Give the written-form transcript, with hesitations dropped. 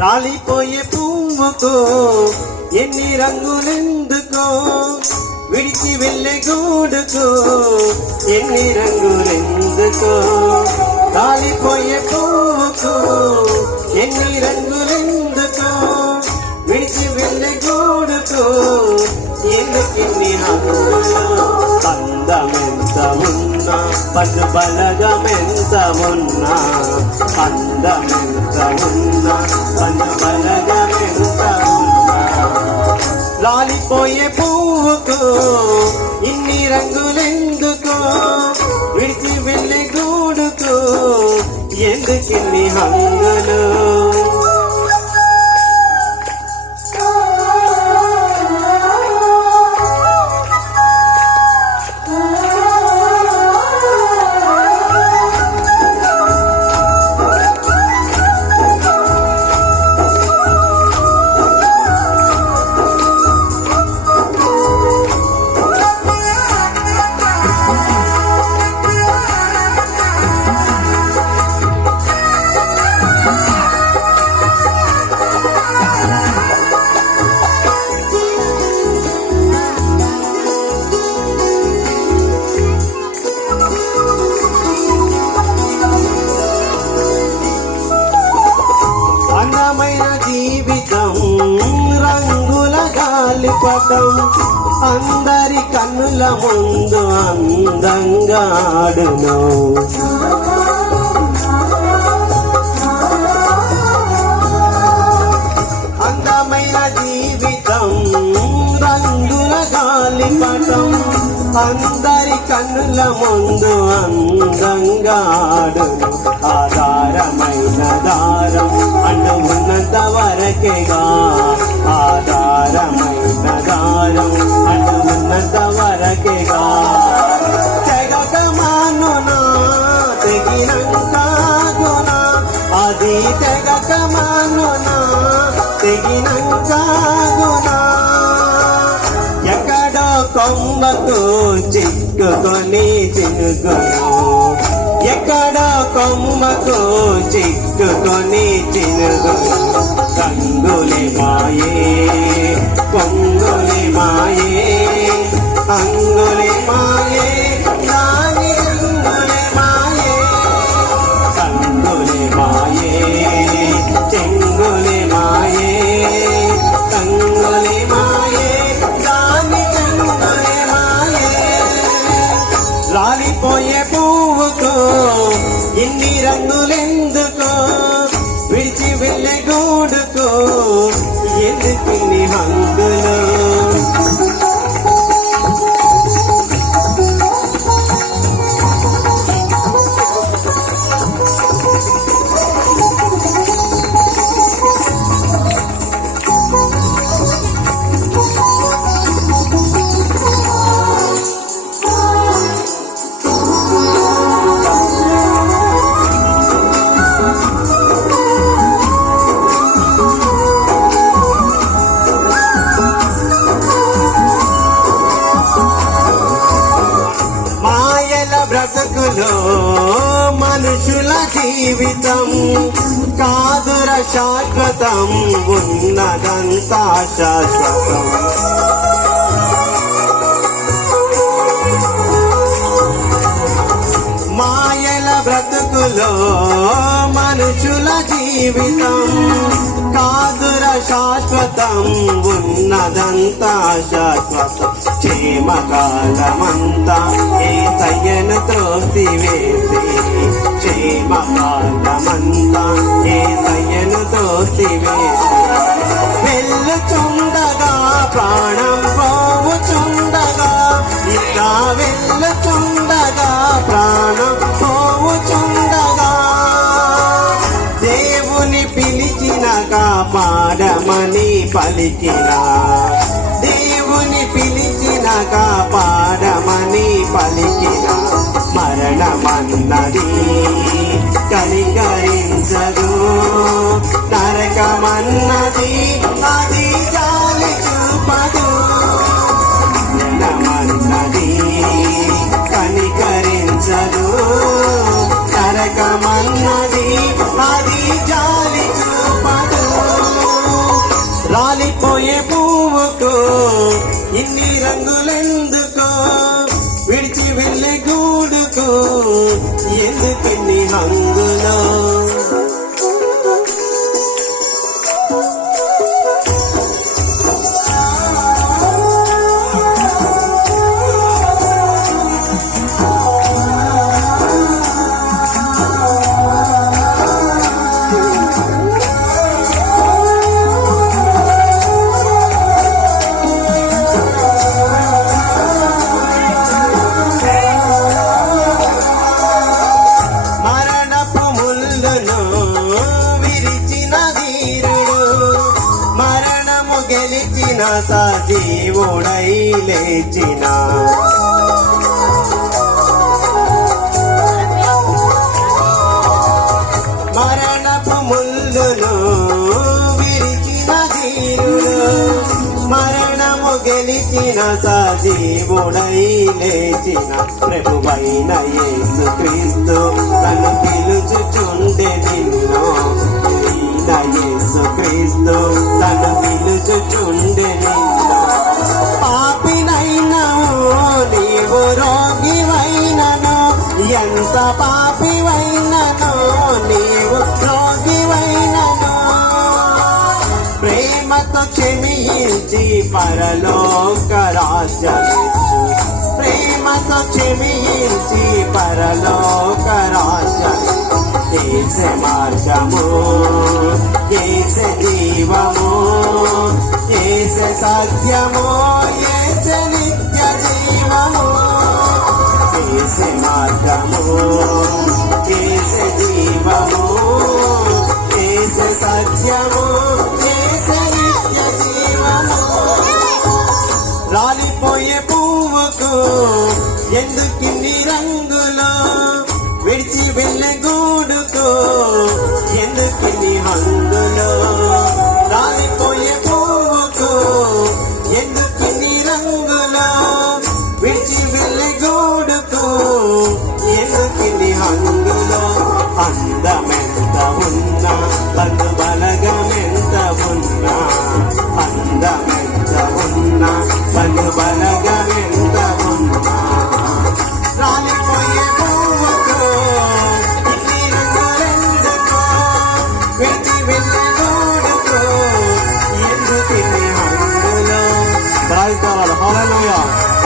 రాలిపోయే పువ్వుకు ఎన్ని రంగులెందుకో, విడిచి వెళ్ళే గూడుకు ఎన్ని రంగులెందుకో. రాలిపోయే పువ్వుకు ఎన్ని రంగులెందుకో, విడిచి వెళ్ళే గూడుకు ఎందుకిన్ని రంగులు. అందమెంత ఉన్నా పన్ను బలగమెంత ఉన్నా, అందమెంత ఉన్నా పన్ను బలగమెంత ఉన్నా. రాలిపోయే పువ్వుకు ఇన్ని రంగులెందుకో, విడిచి వెళ్ళే గూడుకు ఎందుకిన్ని హంగులు. అందమైన జీవితం రంగుల గాలిపటం, అందరి కన్నుల ముందు అందంగా ఆడును. అందమైన జీవితం రంగుల గాలిపటం, అందరి కన్నుల ముందు అందంగా ఆడును. ఆధారమైన దారం అంటూ ఉన్నంత వరకేగా, ఆధారమైన దారం అంటూ ఉన్నంత వరకేగా. తెగక మానునా తెగినంకాగునా, అది తెగక మానునా తెగినంకాగునా. ఎక్కడో కొమ్మకు చిక్కుకొని చినుకును, ఎక్కడో కొమ్మకు చిక్కుకొని చినుకును. కంగులే మాయే కొంగులే మాయే, అంగులే మాయే దాని రంగులే మాయే. కంగులే మాయే చెంగులే మాయే, కంగులే మాయే దాని చెంగులే మాయే. రాలిపోయే పువ్వుకు ఇన్ని రంగులెందుకో, విడిచి వెళ్ళే గూడుకు ఎందుకిన్ని హంగులు. బ్రతుకులో మనుషుల జీవితం కాదుర శాశ్వతం, ఉన్నదంతా శాశ్వతం. మాయల బ్రతుకులో మనుషుల జీవితం కాదుర శాశ్వతం, ఉన్నదంతా శాశ్వతం. క్షేమకాలమంతా యేసయ్యను త్రోసివేసి, క్షేమకాలమంతా యేసయ్యను త్రోసివేసి. వెళ్ళుచుండగా ప్రాణం పోవుచుండగా, ఇలా వెళ్ళుచుండగా ప్రాణం పోవుచుండగా. దేవుని పిలిచిన కాపాడమని పలికిన, దేవుని పిలిచిన కాపాడమని పలికిన. మరణమన్నది కనికరించదు, నరకమన్నది అది జాలి చూపదు. మరణమన్నది కనికరించదు, నరకమన్నది అది జాలి చూపదు. సజీవుడై లేచిన మరణపు ముళ్ళును విరిచిన ధీరుడు మరణము గెలిచిన సజీవుడై లేచిన ప్రభువైన యేసు క్రీస్తు తను పిలుచుచుండే నిన్ను యేసు క్రీస్తు తను పిలుచుచుండే నిన్ను పాపినైనవు నీవు రోగివైనను ఎంత పాపివైనను నీవు రోగివైనను ప్రేమతో క్షమించి పరలోక రాజ్యమిచ్చు ప్రేమతో క్షమించి పరలోక రాజ్యమిచ్చు దేశ మార్గము దేశ జీవము దేశ సత్యము దేశ నిత్య జీవము దేశ మార్గము దేశ జీవము దేశ సత్యము దేశ నిత్య జీవము రాలిపోయే పువ్వుకు ఎందుకిన్ని రంగులో విడిచి వెళ్ళే గూడుకు ఎందుకిన్ని హంగులో రాలిపోయే పువ్వుకు ఎందుకిన్ని రంగులో విడిచి వెళ్ళే గూడుకు ఎందుకిన్ని హంగులో అందమెంత ఉన్నా బంధు బలగమెంత ఉన్నా అందమెంత ఉన్నా బంధు బలగ